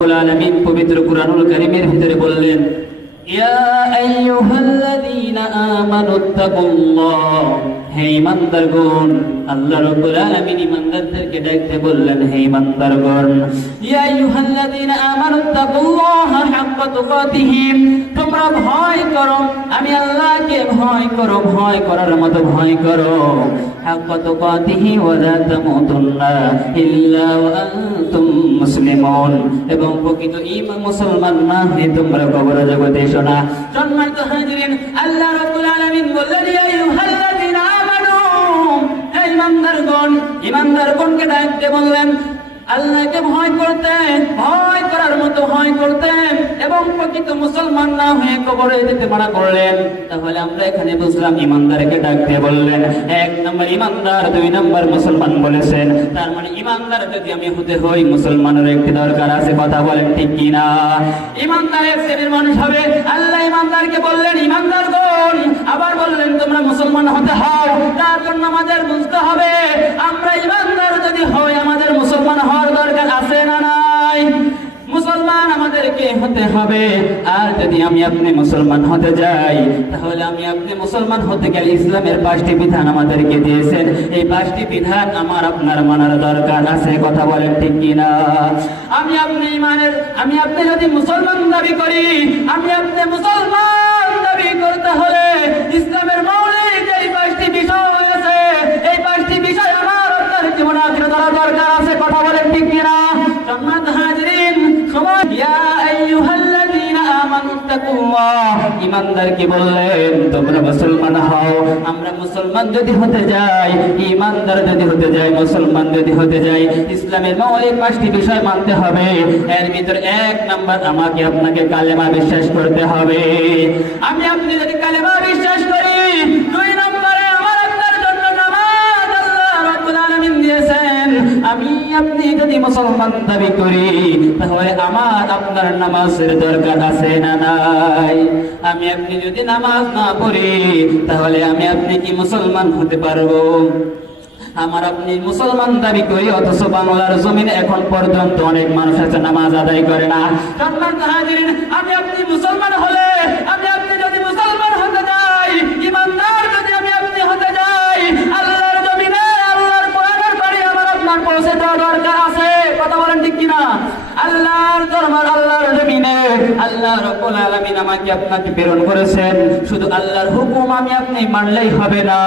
আলামিন পবিত্র কুরআনুল কারীমের ভিতরে বললেন, ইয়া আইয়ুহাল্লাযীনা আমানুত্তাকুল্লাহ, হে ঈমানদারগণ। আল্লাহ রাব্বুল আলামিন ঈমানদারদেরকে ডাকতে বললেন, হে ঈমানদারগণ, ইয়া আইয়ুহাল্লাযীনা আমানুত্তাকুল্লাহা হাক্কা তুকাতিহি, তোমরা ভয় করো, আমি আল্লাহকে ভয় করো, ভয় করার মতো ভয় করো। হাক্কা তুকাতিহি ওয়া লা তামুতুন্না ইল্লা ওয়া আনতুম মুসলিমুন, এবং প্রকৃত ঈমান মুসলমান না হয়ে তোমরা কবর জগতে এসো না। সম্মানিত হাজিরিন, আল্লাহ রাব্বুল আলামিন বললেন, ইয়া আইয়ুহাল্লাযীনা আমানু, হে ঈমানদারগণ। ঈমানদারগণকে ডাকতে বললেন আল্লাহকে ভয় করতে, ভয় করার মতো ভয় করতে, এবং প্রকৃত মুসলমান না হয়ে কবরে যেতে মানা করলেন। তাহলে আমরা এখানে বুঝলাম ঈমানদারকে ডাকতে বললেন, এক নম্বর ঈমানদার, দুই নম্বর মুসলমান বলেছেন। তার মানে ঈমানদার যদি আমি হতে হই, মুসলমানের একটি দরকার আছে। কথা বলেন ঠিক কিনা? ঈমানদার এক শ্রেণীর মানুষ হবে। আল্লাহ ঈমানদারকে বললেন ঈমানদারগণ, আবার বললেন তোমরা মুসলমান হতে হও। তার জন্য আমাদের বুঝতে হবে আমরা ঈমানদার যদি হই, আমাদের মুসলমান হওয়ার দরকার আছে না নাই? মুসলমান আমাদেরকে হতে হবে। আর যদি আমি আপনি মুসলমান হতে যাই, তাহলে আমি আপনি মুসলমান হতে গেলে ইসলামের 5টি বিধান আমাদেরকে দিয়েছেন। এই 5টি বিধান আমার আপনার মানার দরকার আছে। কথা বলেন ঠিক কিনা? আমি আপনি যদি মুসলমান দাবি করি, আমি আপনি মুসলমান দাবি করতে হলে ইসলামের মৌলিক এই 5টি বিষয় আছে, এই 5টি বিষয় আমার আপনার জীবনে আঁকড়ে ধরার দরকার আছে। কথা বলেন ঠিক কিনা? সম্মানিত হাজিরিন, ইয়া আইয়ুহাল্লাযীনা আমানুত্তাকুল্লাহ, ঈমানদারকে বললেন তোমরা মুসলমান হও। আমরা মুসলমান যদি হতে যাই, ঈমানদার যদি হতে যাই, মুসলমান যদি হতে যাই, ইসলামের মৌলিক 5টি বিষয় মানতে হবে। এর ভিতর 1 নাম্বার, আমাকে আপনাকে কালেমা বিশ্বাস করতে হবে। আমি আপনি যদি কালেমা বিশ্বাস করি, 2 নম্বরে আমার আপনার জন্য নামাজ আল্লাহ রাব্বুল আলামিন দিয়েছেন। আমি আপনি যদি মুসলমান দাবি করি, তাহলে আমার আপনার নামাজের দরকার আছে না নাই? আমি আপনি যদি নামাজ না পড়ি, তাহলে আমি আপনি কি মুসলমান হতে পারবো? আমার আপনি মুসলমান দাবি করি, অথচ বাংলার জমিনে এখন পর্যন্ত অনেক মানুষ আছে নামাজ আদায় করে না। সম্মানিত হাজিরিন, আমি আপনি মুসলমান হলে, আমি আপনি যদি মুসলমান হতে যাই, ঈমানদার যদি আমি আপনি হতে যাই, আল্লাহর জমিনে আল্লাহর কোরআনের বাণী আমার আপনার পৌঁছে দেওয়া দরকার আছে। কথা বলেন ঠিক কিনা? আল্লাহর দরবার, আল্লাহর জমিনে আল্লাহ রাব্বুল আলামিন আমাকে আপনাকে প্রেরণ করেছেন। শুধু আল্লাহর হুকুম আমি আপনি মানলেই হবে না,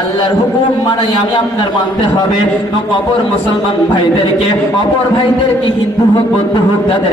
আল্লাহর হুকুম মানে আমি আপনার মানতে হবে। অপর মুসলমান ভাইদেরকে, অপর ভাইদেরকে, হিন্দু হোক বৌদ্ধ হোক, তাদের